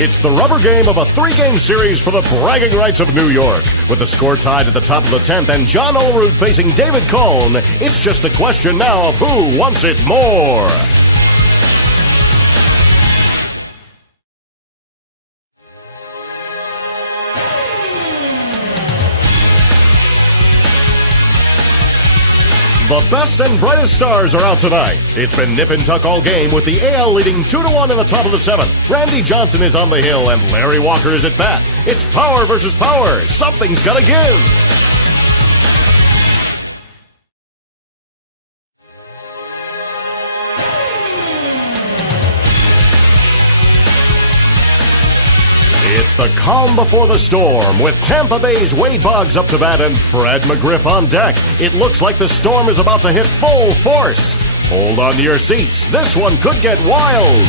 It's the rubber game of a three-game series for the bragging rights of New York. With the score tied at the top of the 10th and John Olerud facing David Cohn, it's just a question now of who wants it more. The best and brightest stars are out tonight. It's been nip and tuck all game with the AL leading 2-1 in the top of the 7th. Randy Johnson is on the hill and Larry Walker is at bat. It's power versus power. Something's gotta give. It's the calm before the storm with Tampa Bay's Wade Boggs up to bat and Fred McGriff on deck. It looks like the storm is about to hit full force. Hold on to your seats. This one could get wild.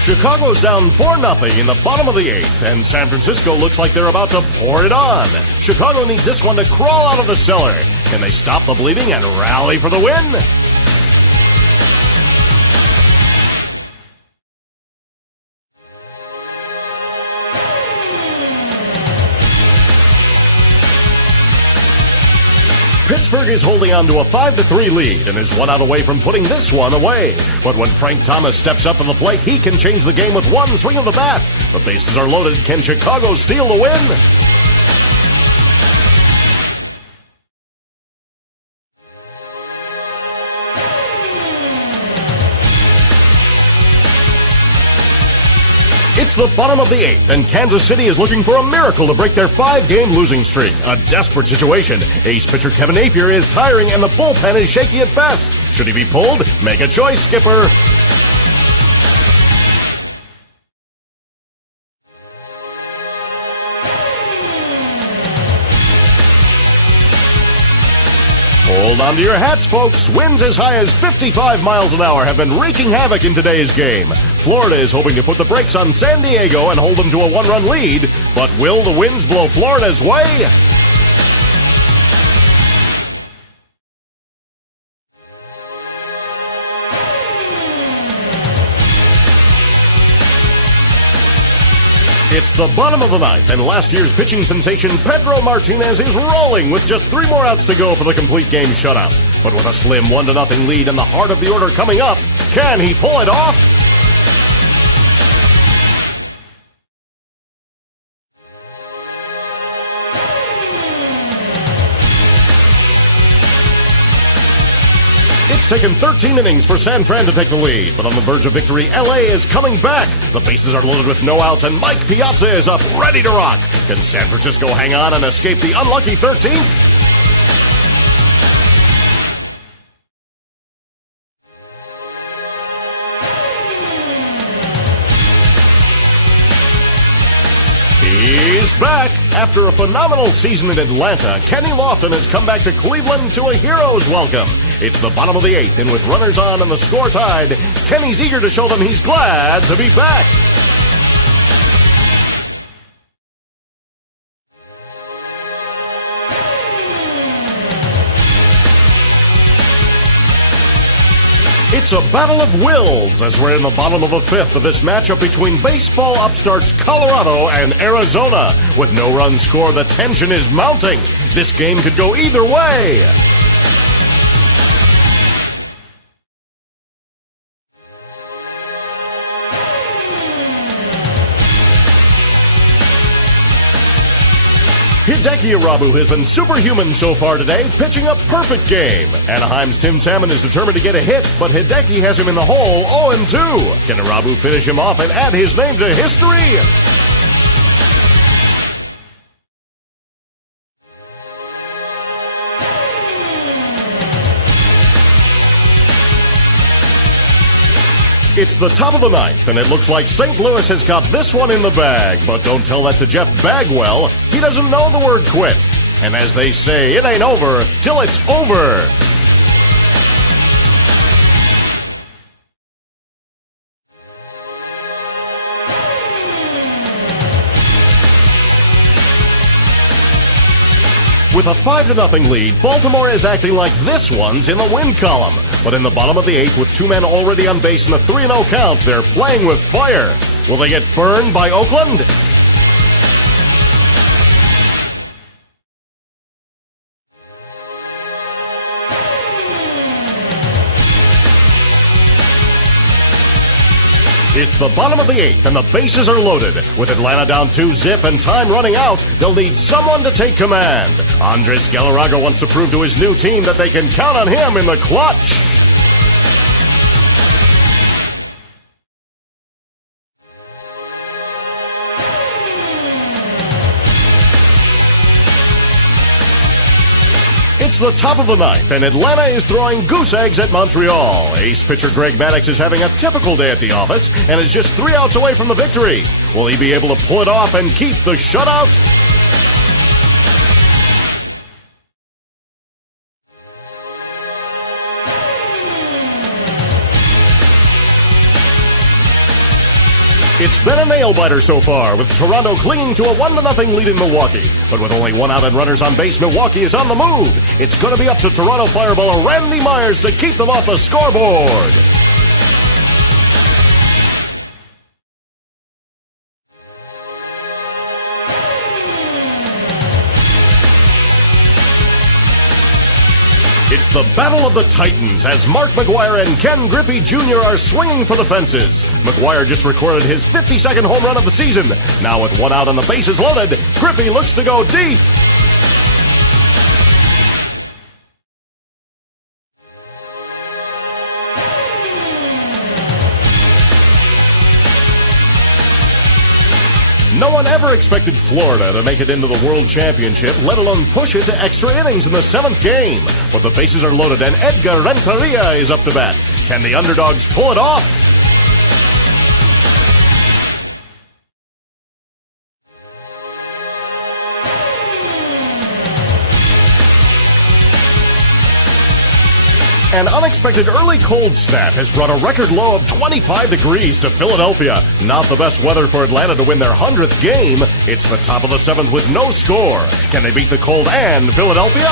Chicago's down 4-0 in the bottom of the 8th, and San Francisco looks like they're about to pour it on. Chicago needs this one to crawl out of the cellar. Can they stop the bleeding and rally for the win? Pittsburgh is holding on to a 5-3 lead and is 1 out away from putting this one away. But when Frank Thomas steps up to the plate, he can change the game with one swing of the bat. The bases are loaded. Can Chicago steal the win? It's the bottom of the 8th, and Kansas City is looking for a miracle to break their 5-game losing streak. A desperate situation. Ace pitcher Kevin Napier is tiring, and the bullpen is shaky at best. Should he be pulled? Make a choice, skipper. Hold on to your hats, folks. Winds as high as 55 miles an hour have been wreaking havoc in today's game. Florida is hoping to put the brakes on San Diego and hold them to a 1-run lead. But will the winds blow Florida's way? It's the bottom of the 9th, and last year's pitching sensation Pedro Martinez is rolling with just 3 more outs to go for the complete game shutout. But with a slim 1-0 lead and the heart of the order coming up, can he pull it off? It's taken 13 innings for San Fran to take the lead, but on the verge of victory, LA is coming back. The bases are loaded with no outs, and Mike Piazza is up, ready to rock. Can San Francisco hang on and escape the unlucky 13th? He's back! After a phenomenal season in Atlanta, Kenny Lofton has come back to Cleveland to a hero's welcome. It's the bottom of the 8th, and with runners on and the score tied, Kenny's eager to show them he's glad to be back. It's a battle of wills as we're in the bottom of the 5th of this matchup between baseball upstarts Colorado and Arizona. With no runs scored, the tension is mounting. This game could go either way. Jikkyou has been superhuman so far today, pitching a perfect game. Anaheim's Tim Salmon is determined to get a hit, but Hideki has him in the hole 0-2. Can Irabu finish him off and add his name to history? It's the top of the 9th, and it looks like St. Louis has got this one in the bag. But don't tell that to Jeff Bagwell. He doesn't know the word quit. And as they say, it ain't over till it's over. With a 5-0 lead, Baltimore is acting like this one's in the win column. But in the bottom of the 8th, with 2 men already on base in a 3-0 count, they're playing with fire. Will they get burned by Oakland? It's the bottom of the 8th, and the bases are loaded. With Atlanta down 2-0 and time running out, they'll need someone to take command. Andres Galarraga wants to prove to his new team that they can count on him in the clutch. It's the top of the 9th, and Atlanta is throwing goose eggs at Montreal. Ace pitcher Greg Maddox is having a typical day at the office and is just 3 outs away from the victory. Will he be able to pull it off and keep the shutout? It's been a nail-biter so far, with Toronto clinging to a 1-0 lead in Milwaukee. But with only 1 out and runners on base, Milwaukee is on the move. It's going to be up to Toronto fireballer Randy Myers to keep them off the scoreboard. It's the Battle of the Titans as Mark McGwire and Ken Griffey Jr. are swinging for the fences. McGwire just recorded his 52nd home run of the season. Now with 1 out and the bases loaded, Griffey looks to go deep. No one ever expected Florida to make it into the World Championship, let alone push it to extra innings in the 7th game. But the bases are loaded and Edgar Renteria is up to bat. Can the underdogs pull it off? An unexpected early cold snap has brought a record low of 25 degrees to Philadelphia. Not the best weather for Atlanta to win their 100th game. It's the top of the 7th with no score. Can they beat the cold and Philadelphia?